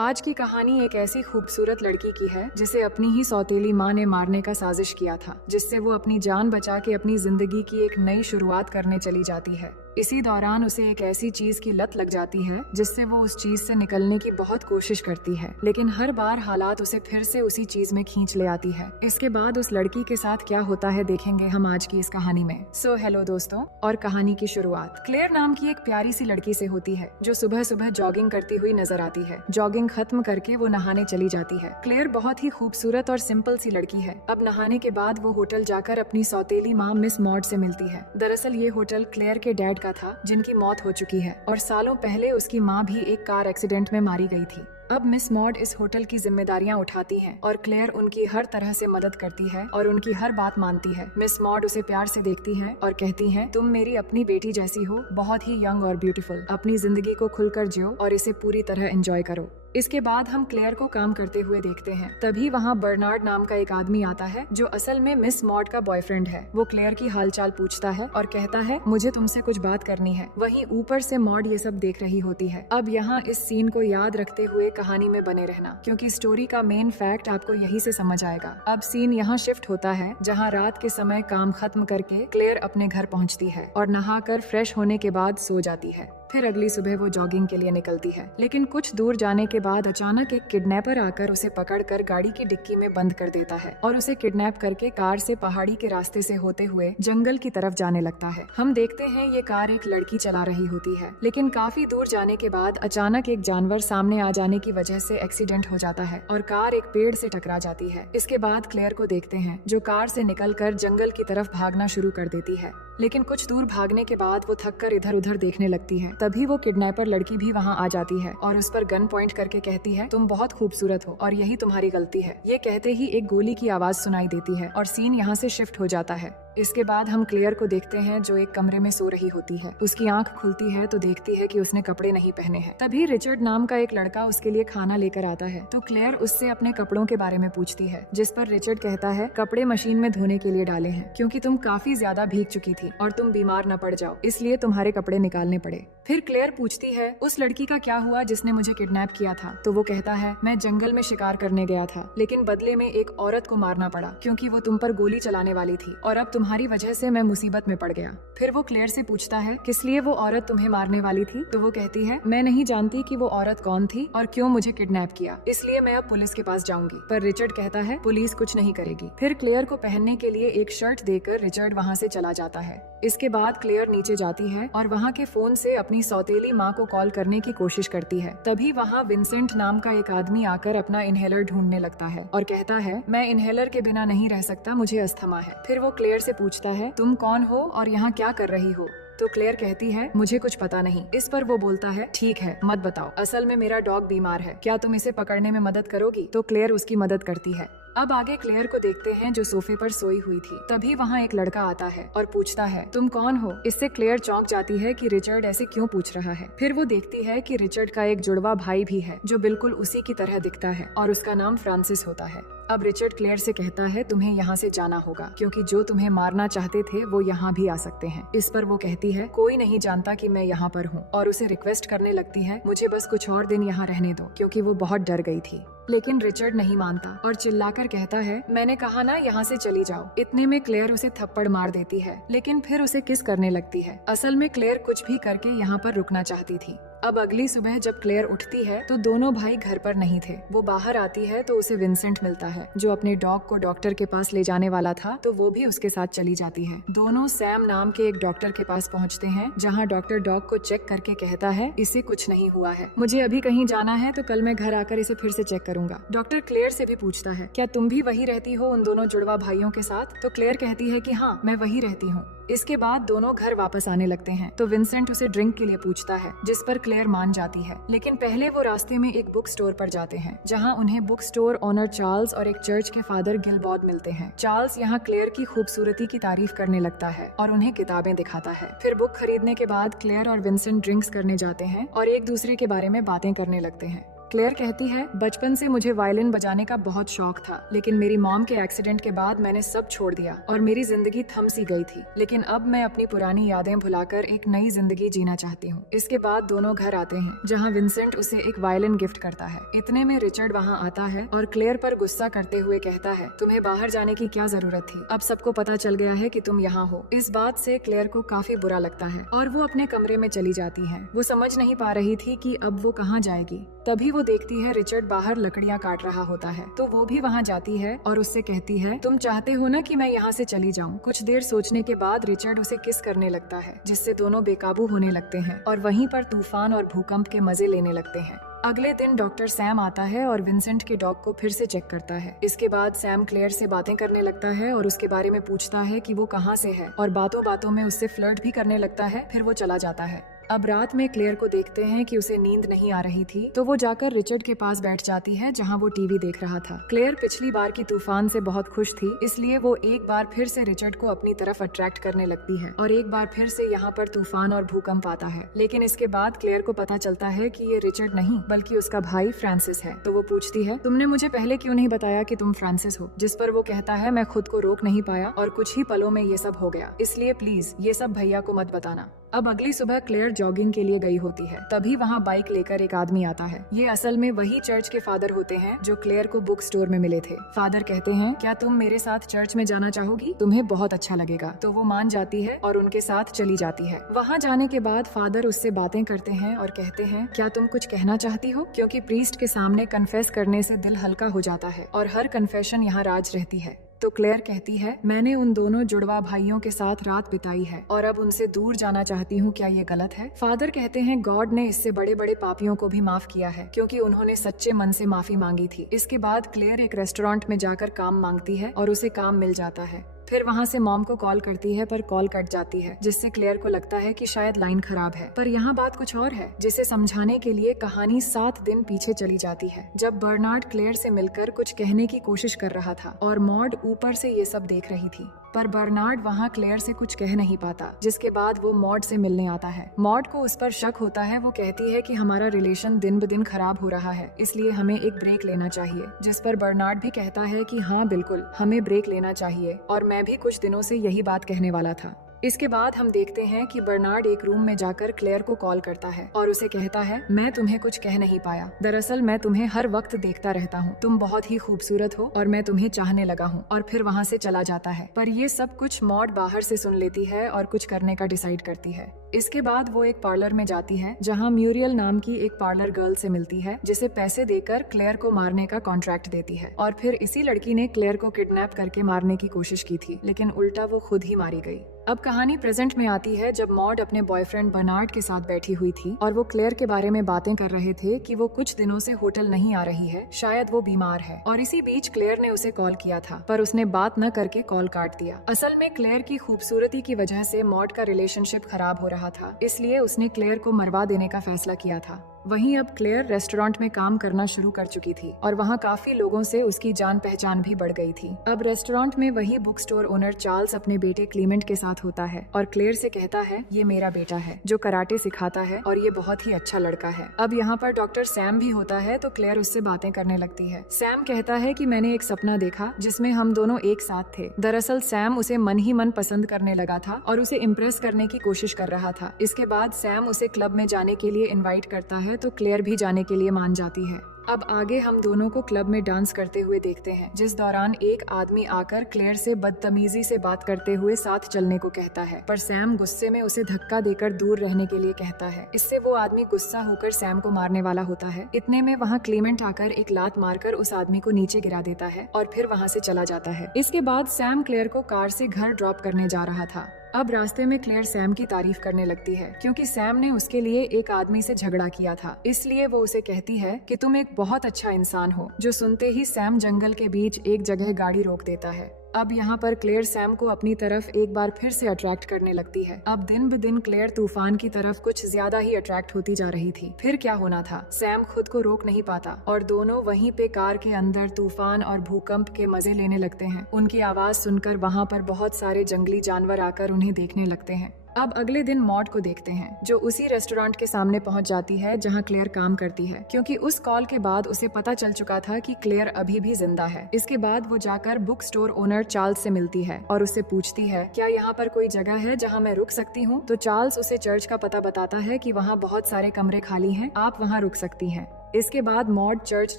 आज की कहानी एक ऐसी खूबसूरत लड़की की है जिसे अपनी ही सौतेली माँ ने मारने का साजिश किया था, जिससे वो अपनी जान बचा के अपनी जिंदगी की एक नई शुरुआत करने चली जाती है। इसी दौरान उसे एक ऐसी चीज की लत लग जाती है जिससे वो उस चीज से निकलने की बहुत कोशिश करती है, लेकिन हर बार हालात उसे फिर से उसी चीज में खींच ले आती है। इसके बाद उस लड़की के साथ क्या होता है देखेंगे हम आज की इस कहानी में। सो हेलो दोस्तों, और कहानी की शुरुआत क्लेयर नाम की एक प्यारी सी लड़की से होती है जो सुबह सुबह जॉगिंग करती हुई नजर आती है। जॉगिंग खत्म करके वो नहाने चली जाती है। क्लेयर बहुत ही खूबसूरत और सिंपल सी लड़की है। अब नहाने के बाद वो होटल जाकर अपनी सौतेली माँ मिस मॉड से मिलती है। दरअसल ये होटल क्लेयर के डैड का था जिनकी मौत हो चुकी है और सालों पहले उसकी माँ भी एक कार एक्सीडेंट में मारी गई थी। अब मिस मॉड इस होटल की जिम्मेदारियां उठाती हैं और क्लेयर उनकी हर तरह से मदद करती है और उनकी हर बात मानती है। मिस मॉड उसे प्यार से देखती है और कहती है, तुम मेरी अपनी बेटी जैसी हो, बहुत ही यंग और ब्यूटीफुल। अपनी जिंदगी को खुलकर जियो और इसे पूरी तरह एंजॉय करो। इसके बाद हम क्लेयर को काम करते हुए देखते हैं। तभी वहाँ बर्नार्ड नाम का एक आदमी आता है जो असल में मिस मॉड का बॉयफ्रेंड है। वो क्लेयर की हालचाल पूछता है और कहता है, मुझे तुमसे कुछ बात करनी है। वहीं ऊपर से मॉड ये सब देख रही होती है। अब यहाँ इस सीन को याद रखते हुए कहानी में बने रहना, क्योंकि स्टोरी का मेन फैक्ट आपको यही से समझ आएगा। अब सीन यहाँ शिफ्ट होता है जहाँ रात के समय काम खत्म करके क्लेयर अपने घर पहुँचती है और नहाकर फ्रेश होने के बाद सो जाती है। फिर अगली सुबह वो जॉगिंग के लिए निकलती है, लेकिन कुछ दूर जाने के बाद अचानक एक किडनैपर आकर उसे पकड़कर गाड़ी की डिक्की में बंद कर देता है और उसे किडनैप करके कार से पहाड़ी के रास्ते से होते हुए जंगल की तरफ जाने लगता है। हम देखते हैं ये कार एक लड़की चला रही होती है, लेकिन काफी दूर जाने के बाद अचानक एक जानवर सामने आ जाने की वजह से एक्सीडेंट हो जाता है और कार एक पेड़ से टकरा जाती है। इसके बाद क्लेयर को देखते हैं जो कार से निकलकर जंगल की तरफ भागना शुरू कर देती है, लेकिन कुछ दूर भागने के बाद वो थककर इधर उधर देखने लगती है। तभी वो किडनैपर लड़की भी वहाँ आ जाती है और उस पर गन पॉइंट करके कहती है, तुम बहुत खूबसूरत हो और यही तुम्हारी गलती है। ये कहते ही एक गोली की आवाज सुनाई देती है और सीन यहाँ से शिफ्ट हो जाता है। इसके बाद हम क्लेयर को देखते हैं जो एक कमरे में सो रही होती है। उसकी आंख खुलती है तो देखती है कि उसने कपड़े नहीं पहने हैं। तभी रिचर्ड नाम का एक लड़का उसके लिए खाना लेकर आता है, तो क्लेयर उससे अपने कपड़ों के बारे में पूछती है, जिस पर रिचर्ड कहता है, कपड़े मशीन में धोने के लिए डाले हैं क्योंकि तुम काफी ज्यादा भीग चुकी थी और तुम बीमार न पड़ जाओ, इसलिए तुम्हारे कपड़े निकालने पड़े। फिर क्लेयर पूछती है, उस लड़की का क्या हुआ जिसने मुझे किडनैप किया था? तो वो कहता है, मैं जंगल में शिकार करने गया था, लेकिन बदले में एक औरत को मारना पड़ा क्योंकि वो तुम पर गोली चलाने वाली थी और अब तुम्हारी वजह से मैं मुसीबत में पड़ गया। फिर वो क्लेयर से पूछता है, किस लिए वो औरत तुम्हें मारने वाली थी? तो वो कहती है, मैं नहीं जानती कि वो औरत कौन थी और क्यों मुझे किडनैप किया, इसलिए मैं अब पुलिस के पास जाऊंगी। पर रिचर्ड कहता है, पुलिस कुछ नहीं करेगी। फिर क्लेयर को पहनने के लिए एक शर्ट देकर रिचर्ड वहाँ से चला जाता है। इसके बाद क्लेयर नीचे जाती है और वहाँ के फोन से अपनी सौतेली माँ को कॉल करने की कोशिश करती है। तभी वहाँ विंसेंट नाम का एक आदमी आकर अपना इनहेलर ढूंढने लगता है और कहता है, मैं इनहेलर के बिना नहीं रह सकता, मुझे अस्थमा है। फिर वो क्लेयर से पूछता है, तुम कौन हो और यहाँ क्या कर रही हो? तो क्लेयर कहती है, मुझे कुछ पता नहीं। इस पर वो बोलता है, ठीक है, मत बताओ, असल में मेरा डॉग बीमार है, क्या तुम इसे पकड़ने में मदद करोगी? तो क्लेयर उसकी मदद करती है। अब आगे क्लेयर को देखते हैं जो सोफे पर सोई हुई थी। तभी वहाँ एक लड़का आता है और पूछता है, तुम कौन हो? इससे क्लेयर चौंक जाती है कि रिचर्ड ऐसे क्यों पूछ रहा है। फिर वो देखती है कि रिचर्ड का एक जुड़वा भाई भी है जो बिल्कुल उसी की तरह दिखता है और उसका नाम फ्रांसिस होता है। अब रिचर्ड क्लेयर से कहता है, तुम्हें यहाँ से जाना होगा क्योंकि जो तुम्हें मारना चाहते थे वो यहाँ भी आ सकते हैं। इस पर वो कहती है, कोई नहीं जानता कि मैं यहाँ पर हूँ, और उसे रिक्वेस्ट करने लगती है, मुझे बस कुछ और दिन यहाँ रहने दो, क्योंकि वो बहुत डर गई थी। लेकिन रिचर्ड नहीं मानता और चिल्लाकर कहता है, मैंने कहा ना यहाँ से चली जाओ। इतने में क्लेयर उसे थप्पड़ मार देती है, लेकिन फिर उसे किस करने लगती है। असल में क्लेयर कुछ भी करके यहाँ पर रुकना चाहती थी। अब अगली सुबह जब क्लेयर उठती है तो दोनों भाई घर पर नहीं थे। वो बाहर आती है तो उसे विंसेंट मिलता है जो अपने डॉग को डॉक्टर के पास ले जाने वाला था, तो वो भी उसके साथ चली जाती है। दोनों सैम नाम के एक डॉक्टर के पास पहुंचते हैं जहां डॉक्टर डॉग को चेक करके कहता है, इसे कुछ नहीं हुआ है, मुझे अभी कहीं जाना है तो कल मैं घर आकर इसे फिर से चेक करूंगा। डॉक्टर क्लेयर से भी पूछता है, क्या तुम भी वही रहती हो उन दोनों जुड़वा भाइयों के साथ? तो क्लेयर कहती है कि हाँ, मैं वही रहती हूँ। इसके बाद दोनों घर वापस आने लगते हैं तो विंसेंट उसे ड्रिंक के लिए पूछता है, जिस पर क्लेयर मान जाती है। लेकिन पहले वो रास्ते में एक बुक स्टोर पर जाते हैं जहां उन्हें बुक स्टोर ओनर चार्ल्स और एक चर्च के फादर गिलबॉड मिलते हैं। चार्ल्स यहाँ क्लेयर की खूबसूरती की तारीफ करने लगता है और उन्हें किताबें दिखाता है। फिर बुक खरीदने के बाद क्लेयर और विंसेंट ड्रिंक्स करने जाते हैं और एक दूसरे के बारे में बातें करने लगते हैं। क्लेयर कहती है, बचपन से मुझे वायलिन बजाने का बहुत शौक था, लेकिन मेरी मॉम के एक्सीडेंट के बाद मैंने सब छोड़ दिया और मेरी जिंदगी थम सी गई थी। लेकिन अब मैं अपनी पुरानी यादें भुलाकर एक नई जिंदगी जीना चाहती हूँ। इसके बाद दोनों घर आते हैं, जहाँ विंसेंट उसे एक वायलिन गिफ्ट करता है। इतने में रिचर्ड वहाँ आता है और क्लेयर पर गुस्सा करते हुए कहता है, तुम्हें बाहर जाने की क्या जरूरत थी? अब सबको पता चल गया है कि तुम यहाँ हो। इस बात से क्लेयर को काफी बुरा लगता है और वो अपने कमरे में चली जाती है। वो समझ नहीं पा रही थी कि अब वो कहाँ जाएगी। तभी वो देखती है रिचर्ड बाहर लकड़ियाँ काट रहा होता है, तो वो भी वहाँ जाती है और उससे कहती है, तुम चाहते हो ना कि मैं यहाँ से चली जाऊँ? कुछ देर सोचने के बाद रिचर्ड उसे किस करने लगता है, जिससे दोनों बेकाबू होने लगते हैं और वहीं पर तूफान और भूकंप के मजे लेने लगते हैं। अगले दिन डॉक्टर सैम आता है और विंसेंट के डॉग को फिर से चेक करता है। इसके बाद सैम क्लेयर से बातें करने लगता है और उसके बारे में पूछता है कि वो कहाँ से है और बातों बातों में उससे फ्लर्ट भी करने लगता है। फिर वो चला जाता है। अब रात में क्लेयर को देखते हैं कि उसे नींद नहीं आ रही थी, तो वो जाकर रिचर्ड के पास बैठ जाती है, जहां वो टीवी देख रहा था। क्लेयर पिछली बार की तूफान से बहुत खुश थी, इसलिए वो एक बार फिर से रिचर्ड को अपनी तरफ अट्रैक्ट करने लगती है और एक बार फिर से यहाँ पर तूफान और भूकंप आता है। लेकिन इसके बाद क्लेयर को पता चलता है कि ये रिचर्ड नहीं बल्कि उसका भाई फ्रांसिस है। तो वो पूछती है, तुमने मुझे पहले क्यों नहीं बताया कि तुम फ्रांसिस हो? जिस पर वो कहता है, मैं खुद को रोक नहीं पाया और कुछ ही पलों में ये सब हो गया, इसलिए प्लीज ये सब भैया को मत बताना। अब अगली सुबह क्लेयर जॉगिंग के लिए गई होती है, तभी वहाँ बाइक लेकर एक आदमी आता है। ये असल में वही चर्च के फादर होते हैं जो क्लेयर को बुक स्टोर में मिले थे। फादर कहते हैं, क्या तुम मेरे साथ चर्च में जाना चाहोगी? तुम्हें बहुत अच्छा लगेगा। तो वो मान जाती है और उनके साथ चली जाती है। वहाँ जाने के बाद फादर उससे बातें करते हैं और कहते हैं, क्या तुम कुछ कहना चाहती हो? क्योंकि प्रीस्ट के सामने कन्फेस करने से दिल हल्का हो जाता है और हर कन्फेशन यहाँ राज रहती है। तो क्लेयर कहती है, मैंने उन दोनों जुड़वा भाइयों के साथ रात बिताई है और अब उनसे दूर जाना चाहती हूँ। क्या ये गलत है? फादर कहते हैं, गॉड ने इससे बड़े बड़े पापियों को भी माफ किया है, क्योंकि उन्होंने सच्चे मन से माफी मांगी थी। इसके बाद क्लेयर एक रेस्टोरेंट में जाकर काम मांगती है और उसे काम मिल जाता है। फिर वहाँ से मॉम को कॉल करती है, पर कॉल कट जाती है, जिससे क्लेयर को लगता है कि शायद लाइन खराब है। पर यहाँ बात कुछ और है, जिसे समझाने के लिए कहानी 7 दिन पीछे चली जाती है, जब बर्नार्ड क्लेयर से मिलकर कुछ कहने की कोशिश कर रहा था और मॉड ऊपर से ये सब देख रही थी। पर बर्नार्ड वहाँ क्लेयर से कुछ कह नहीं पाता, जिसके बाद वो मॉड से मिलने आता है। मॉड को उस पर शक होता है। वो कहती है कि हमारा रिलेशन दिन ब दिन खराब हो रहा है, इसलिए हमें एक ब्रेक लेना चाहिए। जिस पर बर्नार्ड भी कहता है कि हाँ बिल्कुल, हमें ब्रेक लेना चाहिए और मैं भी कुछ दिनों से यही बात कहने वाला था। इसके बाद हम देखते हैं कि बर्नार्ड एक रूम में जाकर क्लेयर को कॉल करता है और उसे कहता है, मैं तुम्हें कुछ कह नहीं पाया। दरअसल मैं तुम्हें हर वक्त देखता रहता हूँ, तुम बहुत ही खूबसूरत हो और मैं तुम्हें चाहने लगा हूँ। और फिर वहाँ से चला जाता है। पर ये सब कुछ मॉड बाहर से सुन लेती है और कुछ करने का डिसाइड करती है। इसके बाद वो एक पार्लर में जाती है, जहाँ म्यूरियल नाम की एक पार्लर गर्ल से मिलती है, जिसे पैसे देकर क्लेयर को मारने का कॉन्ट्रैक्ट देती है। और फिर इसी लड़की ने क्लेयर को किडनैप करके मारने की कोशिश की थी, लेकिन उल्टा वो खुद ही मारी गई। अब कहानी प्रेजेंट में आती है, जब मॉड अपने बॉयफ्रेंड बर्नार्ड के साथ बैठी हुई थी और वो क्लेयर के बारे में बातें कर रहे थे कि वो कुछ दिनों से होटल नहीं आ रही है, शायद वो बीमार है। और इसी बीच क्लेयर ने उसे कॉल किया था, पर उसने बात न करके कॉल काट दिया। असल में क्लेयर की खूबसूरती की वजह से मॉड का रिलेशनशिप खराब हो रहा था, इसलिए उसने क्लेयर को मरवा देने का फैसला किया था। वहीं अब क्लेयर रेस्टोरेंट में काम करना शुरू कर चुकी थी और वहाँ काफी लोगों से उसकी जान पहचान भी बढ़ गई थी। अब रेस्टोरेंट में वही बुक स्टोर ओनर चार्ल्स अपने बेटे क्लीमेंट के साथ होता है और क्लेयर से कहता है, ये मेरा बेटा है जो कराटे सिखाता है और ये बहुत ही अच्छा लड़का है। अब यहाँ पर डॉक्टर सैम भी होता है, तो क्लेयर उससे बातें करने लगती है। सैम कहता है कि मैंने एक सपना देखा जिसमें हम दोनों एक साथ थे। दरअसल सैम उसे मन ही मन पसंद करने लगा था और उसे इम्प्रेस करने की कोशिश कर रहा था। इसके बाद सैम उसे क्लब में जाने के लिए इन्वाइट करता है, तो क्लेयर भी जाने के लिए मान जाती है। अब आगे हम दोनों को क्लब में डांस करते हुए देखते हैं, जिस दौरान एक आदमी आकर क्लेयर से बदतमीजी से बात करते हुए साथ चलने को कहता है, पर सैम गुस्से में उसे धक्का देकर दूर रहने के लिए कहता है। इससे वो आदमी गुस्सा होकर सैम को मारने वाला होता है। इतने में वहाँ क्लीमेंट आकर एक लात मारकर उस आदमी को नीचे गिरा देता है और फिर वहाँ से चला जाता है। इसके बाद सैम क्लेयर को कार से घर ड्रॉप करने जा रहा था। अब रास्ते में क्लेयर सैम की तारीफ करने लगती है, क्योंकि सैम ने उसके लिए एक आदमी से झगड़ा किया था। इसलिए वो उसे कहती है कि तुम एक बहुत अच्छा इंसान हो, जो सुनते ही सैम जंगल के बीच एक जगह गाड़ी रोक देता है। अब यहाँ पर क्लेयर सैम को अपनी तरफ एक बार फिर से अट्रैक्ट करने लगती है। अब दिन ब दिन क्लेयर तूफान की तरफ कुछ ज्यादा ही अट्रैक्ट होती जा रही थी। फिर क्या होना था, सैम खुद को रोक नहीं पाता और दोनों वहीं पे कार के अंदर तूफान और भूकंप के मजे लेने लगते हैं। उनकी आवाज सुनकर वहाँ पर बहुत सारे जंगली जानवर आकर उन्हें देखने लगते हैं। अब अगले दिन मॉड को देखते हैं, जो उसी रेस्टोरेंट के सामने पहुंच जाती है जहां क्लेयर काम करती है, क्योंकि उस कॉल के बाद उसे पता चल चुका था कि क्लेयर अभी भी जिंदा है। इसके बाद वो जाकर बुक स्टोर ओनर चार्ल्स से मिलती है और उससे पूछती है, क्या यहाँ पर कोई जगह है जहाँ मैं रुक सकती हूँ? तो चार्ल्स उसे चर्च का पता बताता है कि वहाँ बहुत सारे कमरे खाली हैं, आप वहाँ रुक सकती हैं। इसके बाद मॉड चर्च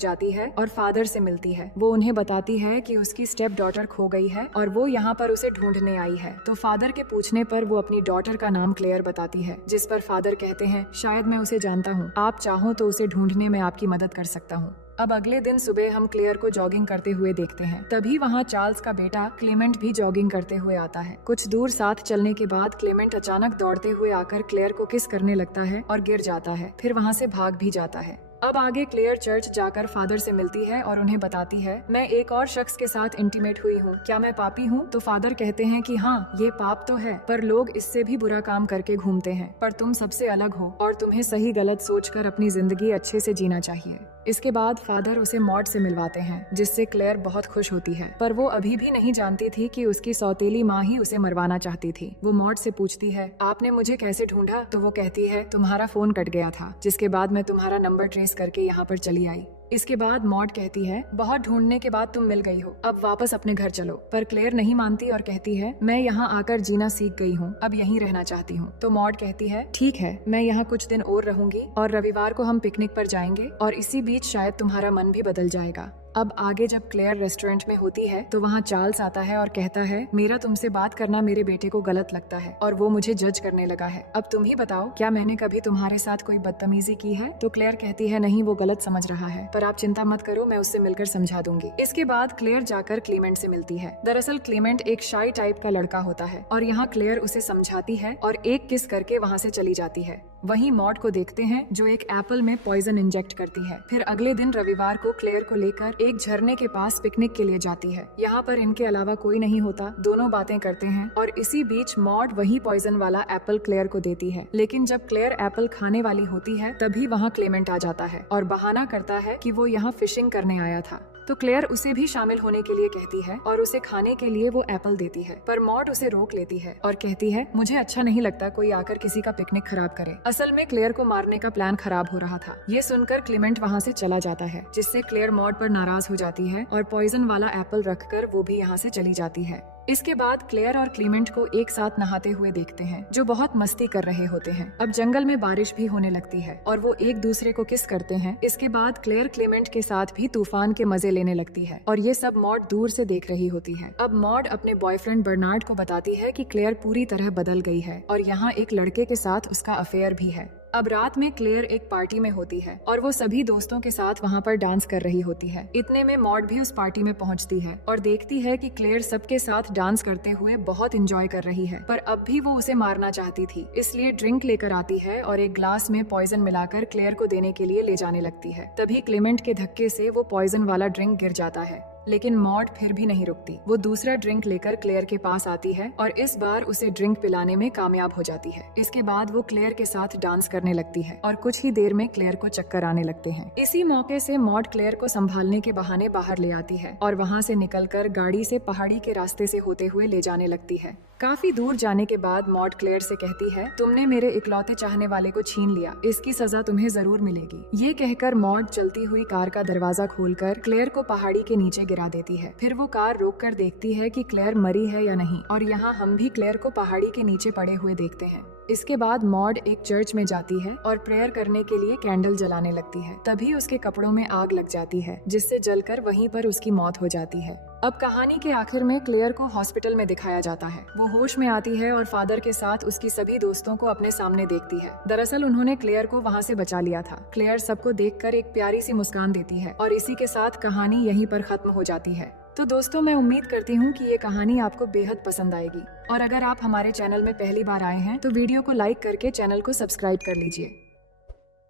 जाती है और फादर से मिलती है। वो उन्हें बताती है कि उसकी स्टेप डॉटर खो गई है और वो यहाँ पर उसे ढूंढने आई है। तो फादर के पूछने पर वो अपनी डॉटर का नाम क्लेयर बताती है, जिस पर फादर कहते हैं, शायद मैं उसे जानता हूँ, आप चाहो तो उसे ढूंढने में आपकी मदद कर सकता हूँ। अब अगले दिन सुबह हम क्लेयर को जॉगिंग करते हुए देखते हैं। तभी वहाँ चार्ल्स का बेटा क्लेमेंट भी जॉगिंग करते हुए आता है। कुछ दूर साथ चलने के बाद क्लेमेंट अचानक दौड़ते हुए आकर क्लेयर को किस करने लगता है और गिर जाता है, फिर वहाँ से भाग भी जाता है। अब आगे क्लेयर चर्च जाकर फादर से मिलती है और उन्हें बताती है, मैं एक और शख्स के साथ इंटीमेट हुई हूँ, क्या मैं पापी हूँ? तो फादर कहते हैं कि हाँ, ये पाप तो है, पर लोग इससे भी बुरा काम करके घूमते हैं, पर तुम सबसे अलग हो और तुम्हें सही गलत सोचकर अपनी जिंदगी अच्छे से जीना चाहिए। इसके बाद फादर उसे मॉड से मिलवाते हैं, जिससे क्लेयर बहुत खुश होती है, पर वो अभी भी नहीं जानती थी कि उसकी सौतेली माँ ही उसे मरवाना चाहती थी। वो मॉड से पूछती है, आपने मुझे कैसे ढूंढा? तो वो कहती है, तुम्हारा फोन कट गया था, जिसके बाद मैं तुम्हारा नंबर ट्रेस करके यहाँ पर चली आई। इसके बाद मॉड कहती है, बहुत ढूंढने के बाद तुम मिल गई हो, अब वापस अपने घर चलो। पर क्लेयर नहीं मानती और कहती है, मैं यहाँ आकर जीना सीख गई हूँ, अब यहीं रहना चाहती हूँ। तो मॉड कहती है, ठीक है, मैं यहाँ कुछ दिन और रहूंगी और रविवार को हम पिकनिक पर जाएंगे और इसी बीच शायद तुम्हारा मन भी बदल जाएगा। अब आगे जब क्लेयर रेस्टोरेंट में होती है तो वहाँ चार्ल्स आता है और कहता है, मेरा तुमसे बात करना मेरे बेटे को गलत लगता है और वो मुझे जज करने लगा है। अब तुम ही बताओ, क्या मैंने कभी तुम्हारे साथ कोई बदतमीजी की है? तो क्लेयर कहती है, नहीं, वो गलत समझ रहा है, पर आप चिंता मत करो, मैं उससे मिलकर समझा दूंगी। इसके बाद क्लेयर जाकर क्लीमेंट से मिलती है। दरअसल क्लीमेंट एक शाई टाइप का लड़का होता है और यहाँ क्लेयर उसे समझाती है और एक किस करके वहाँ से चली जाती है। वहीं मॉड को देखते हैं, जो एक एप्पल में पॉइजन इंजेक्ट करती है। फिर अगले दिन रविवार को क्लेयर को लेकर एक झरने के पास पिकनिक के लिए जाती है। यहाँ पर इनके अलावा कोई नहीं होता, दोनों बातें करते हैं और इसी बीच मॉड वही पॉइजन वाला एप्पल क्लेयर को देती है। लेकिन जब क्लेयर एप्पल खाने वाली होती है तभी वहाँ क्लेमेंट आ जाता है और बहाना करता है कि वो यहाँ फिशिंग करने आया था। तो क्लेयर उसे भी शामिल होने के लिए कहती है और उसे खाने के लिए वो एप्पल देती है, पर मॉड उसे रोक लेती है और कहती है, मुझे अच्छा नहीं लगता कोई आकर किसी का पिकनिक खराब करे। असल में क्लेयर को मारने का प्लान खराब हो रहा था। ये सुनकर क्लेमेंट वहाँ से चला जाता है, जिससे क्लेयर मॉड पर नाराज हो जाती है और पॉइजन वाला एप्पल रखकर वो भी यहाँ से चली जाती है। इसके बाद क्लेयर और क्लीमेंट को एक साथ नहाते हुए देखते हैं, जो बहुत मस्ती कर रहे होते हैं। अब जंगल में बारिश भी होने लगती है और वो एक दूसरे को किस करते हैं। इसके बाद क्लेयर क्लीमेंट के साथ भी तूफान के मजे लेने लगती है और ये सब मॉड दूर से देख रही होती है। अब मॉड अपने बॉयफ्रेंड बर्नार्ड को बताती है कि क्लेयर पूरी तरह बदल गई है और यहाँ एक लड़के के साथ उसका अफेयर भी है। अब रात में क्लेयर एक पार्टी में होती है और वो सभी दोस्तों के साथ वहाँ पर डांस कर रही होती है। इतने में मॉड भी उस पार्टी में पहुँचती है और देखती है कि क्लेयर सबके साथ डांस करते हुए बहुत एंजॉय कर रही है, पर अब भी वो उसे मारना चाहती थी, इसलिए ड्रिंक लेकर आती है और एक ग्लास में पॉइजन मिलाकर क्लेयर को देने के लिए ले जाने लगती है। तभी क्लेमेंट के धक्के से वो पॉइजन वाला ड्रिंक गिर जाता है, लेकिन मॉड फिर भी नहीं रुकती। वो दूसरा ड्रिंक लेकर क्लेयर के पास आती है और इस बार उसे ड्रिंक पिलाने में कामयाब हो जाती है। इसके बाद वो क्लेयर के साथ डांस करने लगती है और कुछ ही देर में क्लेयर को चक्कर आने लगते हैं। इसी मौके से मॉड क्लेयर को संभालने के बहाने बाहर ले आती है और वहाँ से निकलकर गाड़ी से पहाड़ी के रास्ते से होते हुए ले जाने लगती है। काफी दूर जाने के बाद मॉड क्लेयर से कहती है, तुमने मेरे इकलौते चाहने वाले को छीन लिया, इसकी सजा तुम्हें जरूर मिलेगी। ये कहकर मॉड चलती हुई कार का दरवाजा खोलकर क्लेयर को पहाड़ी के नीचे गिरा देती है। फिर वो कार रोककर देखती है कि क्लेयर मरी है या नहीं और यहाँ हम भी क्लेयर को पहाड़ी के नीचे पड़े हुए देखते हैं। इसके बाद मॉड एक चर्च में जाती है और प्रेयर करने के लिए कैंडल जलाने लगती है। तभी उसके कपड़ों में आग लग जाती है, जिससे जलकर वहीं पर उसकी मौत हो जाती है। अब कहानी के आखिर में क्लेयर को हॉस्पिटल में दिखाया जाता है। वो होश में आती है और फादर के साथ उसकी सभी दोस्तों को अपने सामने देखती है। दरअसल उन्होंने क्लेयर को वहाँ से बचा लिया था। क्लेयर सबको देखकर एक प्यारी सी मुस्कान देती है और इसी के साथ कहानी यहीं पर खत्म हो जाती है। तो दोस्तों, मैं उम्मीद करती हूँ कि ये कहानी आपको बेहद पसंद आएगी और अगर आप हमारे चैनल में पहली बार आए हैं तो वीडियो को लाइक करके चैनल को सब्सक्राइब कर लीजिए।